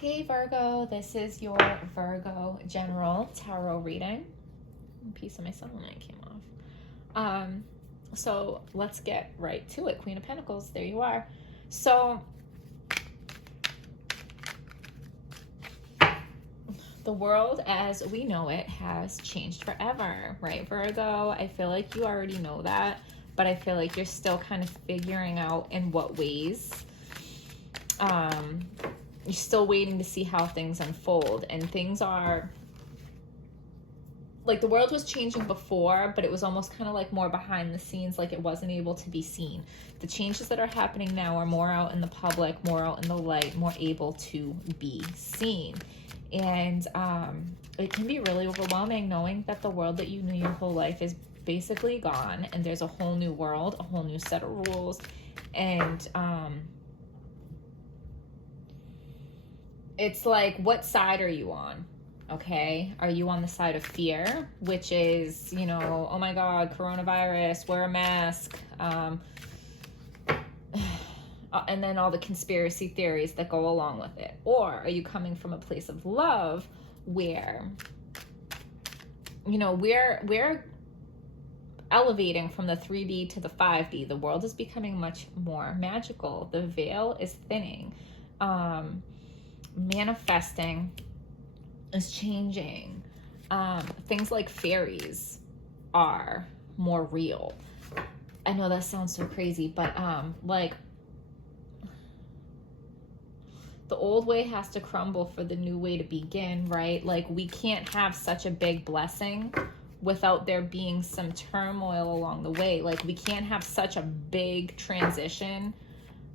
Hey Virgo, this is your Virgo general tarot reading. A piece of my sunlight came off. So let's get right to it. Queen of Pentacles, there you are. So the world as we know it has changed forever, right, Virgo? I feel like you already know that, but I feel like you're still kind of figuring out in what ways. You're still waiting to see how things unfold, and things are like the world was changing before, but it was almost kind of like more behind the scenes, like it wasn't able to be seen. The changes that are happening now are more out in the public, more out in the light, more able to be seen. And it can be really overwhelming knowing that the world that you knew your whole life is basically gone, and there's a whole new world, a whole new set of rules. And it's like, what side are you on? Okay, are you on the side of fear, which is, you know, oh my God, coronavirus, wear a mask, and then all the conspiracy theories that go along with it? Or are you coming from a place of love where, you know, we're elevating from the 3D to the 5D. The world is becoming much more magical. The veil is thinning. Manifesting is changing. Things like fairies are more real. I know that sounds so crazy, but like the old way has to crumble for the new way to begin, right? Like we can't have such a big blessing without there being some turmoil along the way. Like we can't have such a big transition,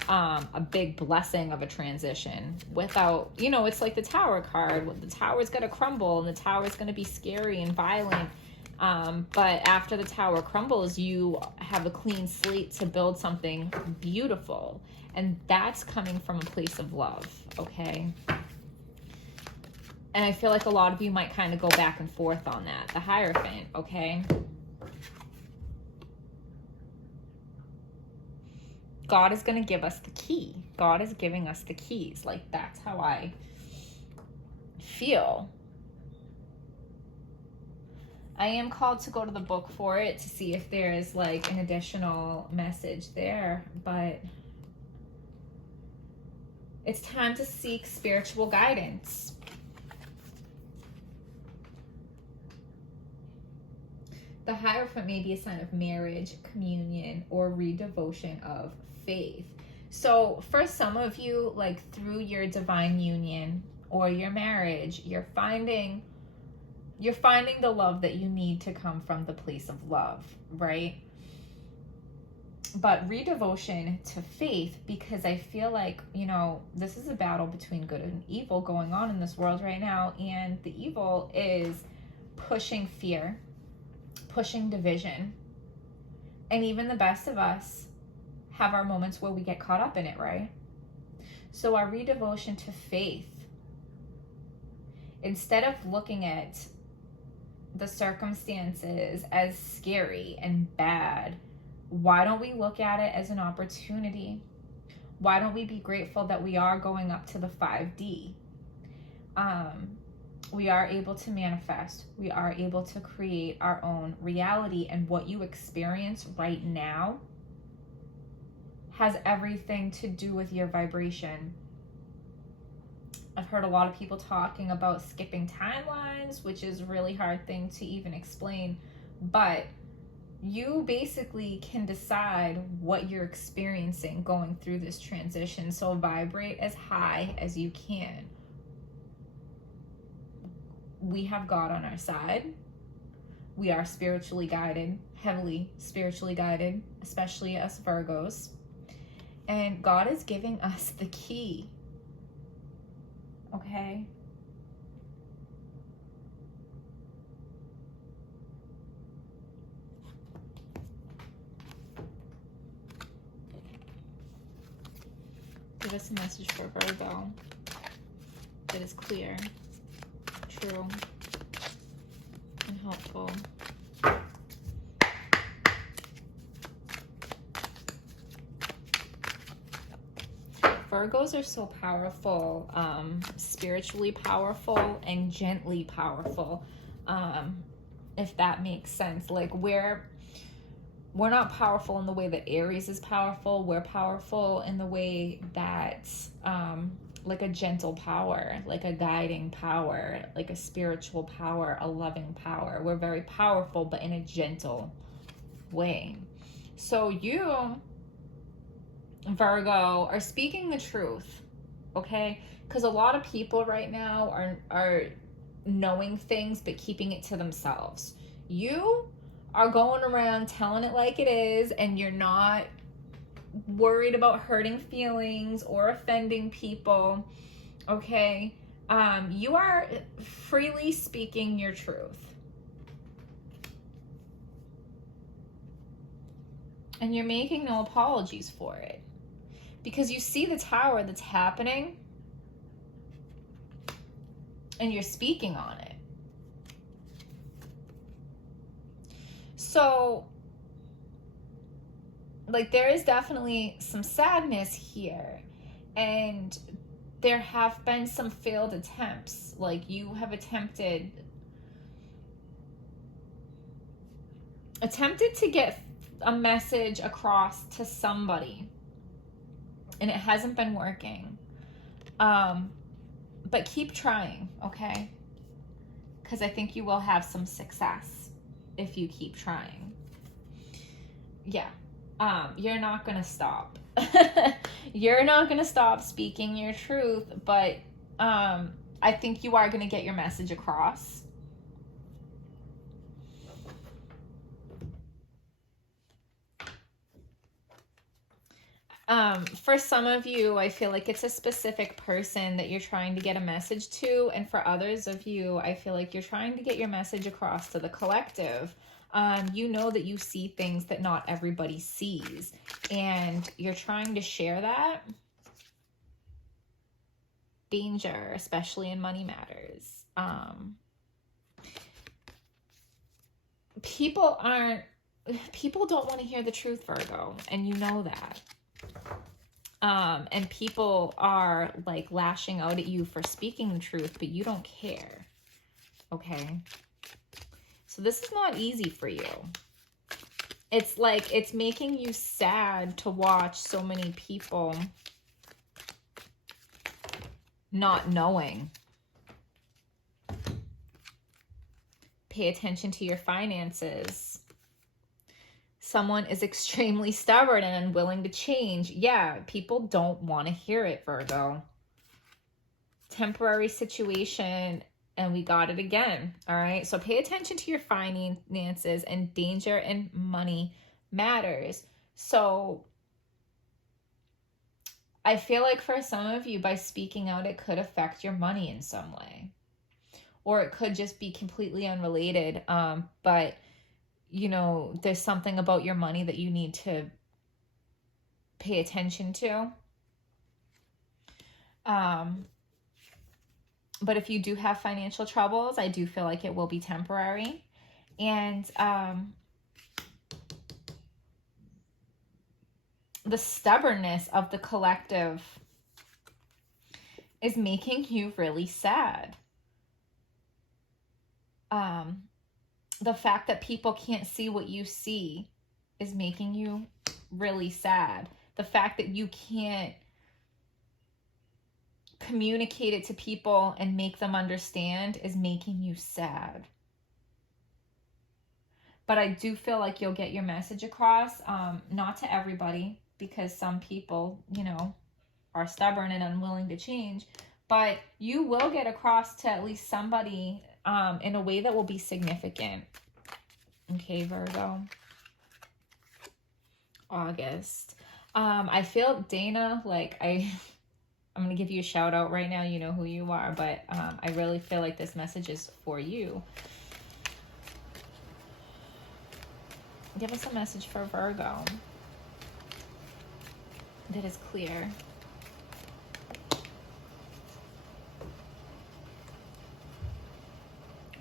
a big blessing of a transition without, you know, it's like the Tower card. The tower's going to crumble and the tower's going to be scary and violent. But after the tower crumbles, you have a clean slate to build something beautiful. And that's coming from a place of love, okay? And I feel like a lot of you might kind of go back and forth on that. The Hierophant, okay? God is going to give us the key. God is giving us the keys. Like, that's how I feel. I am called to go to the book for it to see if there is like an additional message there, but it's time to seek spiritual guidance. The Hierophant may be a sign of marriage, communion, or redevotion of faith. So for some of you, like through your divine union or your marriage, you're finding the love that you need to come from the place of love, right? But redevotion to faith, because I feel like, you know, this is a battle between good and evil going on in this world right now. And the evil is pushing fear, pushing division. And even the best of us have our moments where we get caught up in it, right? So our redevotion to faith, instead of looking at the circumstances as scary and bad, why don't we look at it as an opportunity? Why don't we be grateful that we are going up to the 5D? We are able to manifest. We are able to create our own reality. And what you experience right now has everything to do with your vibration. I've heard a lot of people talking about skipping timelines, which is a really hard thing to even explain. But you basically can decide what you're experiencing going through this transition. So vibrate as high as you can. We have God on our side. We are spiritually guided, heavily spiritually guided, especially us Virgos. And God is giving us the key. Okay? Give us a message for Virgo that is clear, true, and helpful. Virgos are so powerful, spiritually powerful and gently powerful, if that makes sense. Like we're not powerful in the way that Aries is powerful. We're powerful in the way that like a gentle power, like a guiding power, like a spiritual power, a loving power. We're very powerful, but in a gentle way. So you, Virgo, are speaking the truth, okay? Because a lot of people right now are knowing things but keeping it to themselves. You are going around telling it like it is, and you're not worried about hurting feelings or offending people, okay? You are freely speaking your truth. And you're making no apologies for it. Because you see the tower that's happening, and you're speaking on it. So, like, there is definitely some sadness here. And there have been some failed attempts. Like, you have attempted to get a message across to somebody, and it hasn't been working. But keep trying, okay? Because I think you will have some success if you keep trying. Yeah. You're not going to stop. You're not going to stop speaking your truth, but I think you are going to get your message across. For some of you, I feel like it's a specific person that you're trying to get a message to. And for others of you, I feel like you're trying to get your message across to the collective. You know that you see things that not everybody sees, and you're trying to share that. Danger, especially in money matters. People don't want to hear the truth, Virgo, and you know that. And people are like lashing out at you for speaking the truth, but you don't care. Okay. So this is not easy for you. It's like, it's making you sad to watch so many people not knowing. Pay attention to your finances. Someone is extremely stubborn and unwilling to change. Yeah, people don't want to hear it, Virgo. Temporary situation, and we got it again. All right, so pay attention to your finances, and danger and money matters. So I feel like for some of you, by speaking out, it could affect your money in some way. Or it could just be completely unrelated. But you know, there's something about your money that you need to pay attention to. But if you do have financial troubles, I do feel like it will be temporary. And the stubbornness of the collective is making you really sad. The fact that people can't see what you see is making you really sad. The fact that you can't communicate it to people and make them understand is making you sad. But I do feel like you'll get your message across, not to everybody, because some people, you know, are stubborn and unwilling to change, but you will get across to at least somebody in a way that will be significant. Okay, Virgo. August. I feel, Dana, like I'm going to give you a shout out right now. You know who you are, but I really feel like this message is for you. Give us a message for Virgo that is clear.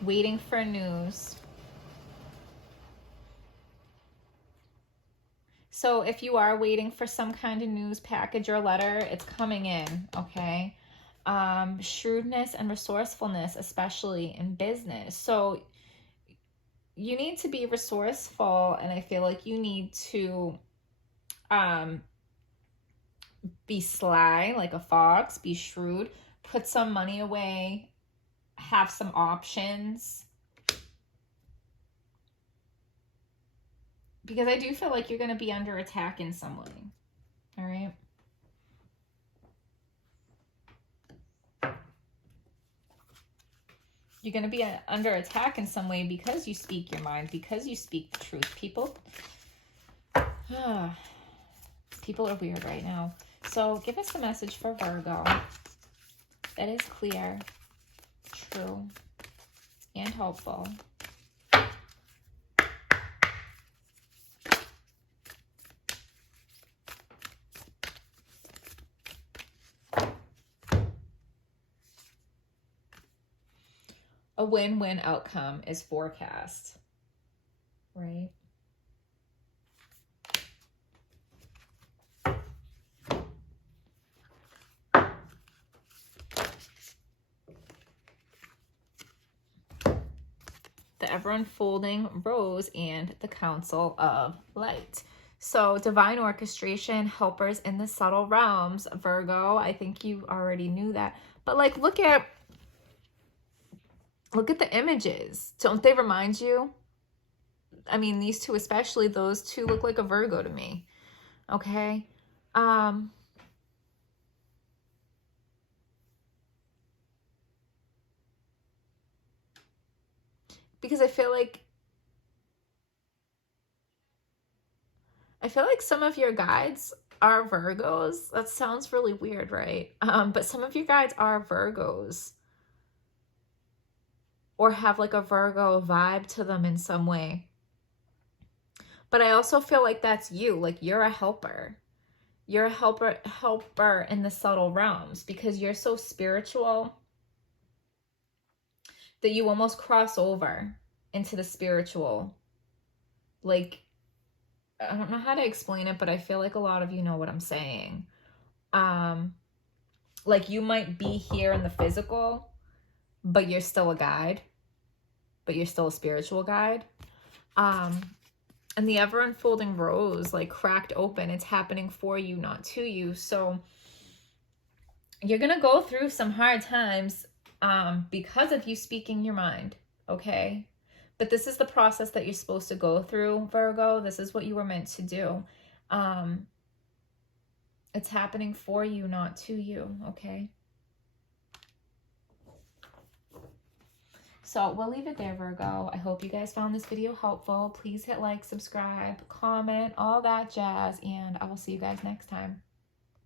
Waiting for news. So if you are waiting for some kind of news package or letter, it's coming in, okay? Shrewdness and resourcefulness, especially in business. So you need to be resourceful, and I feel like you need to be sly like a fox, be shrewd, put some money away, have some options. Because I do feel like you're going to be under attack in some way. All right. You're going to be under attack in some way because you speak your mind, because you speak the truth. People are weird right now. So give us the message for Virgo that is clear, true, and hopeful. A win-win outcome is forecast, right? The ever-unfolding rose and the council of light. So divine orchestration, helpers in the subtle realms, Virgo. I think you already knew that. But like, look at the images. Don't they remind you? I mean, these two especially, those two look like a Virgo to me. Okay? Because I feel like some of your guides are Virgos. That sounds really weird, right? But some of your guides are Virgos. Or have like a Virgo vibe to them in some way. But I also feel like that's you. Like you're a helper. You're a helper in the subtle realms because you're so spiritual that you almost cross over into the spiritual. Like, I don't know how to explain it, but I feel like a lot of you know what I'm saying. Like you might be here in the physical, but you're still a guide, but you're still a spiritual guide. And the ever unfolding rose, like cracked open, it's happening for you, not to you. So you're going to go through some hard times because of you speaking your mind. Okay. But this is the process that you're supposed to go through, Virgo. This is what you were meant to do. It's happening for you, not to you. Okay. So we'll leave it there, Virgo. I hope you guys found this video helpful. Please hit like, subscribe, comment, all that jazz, and I will see you guys next time.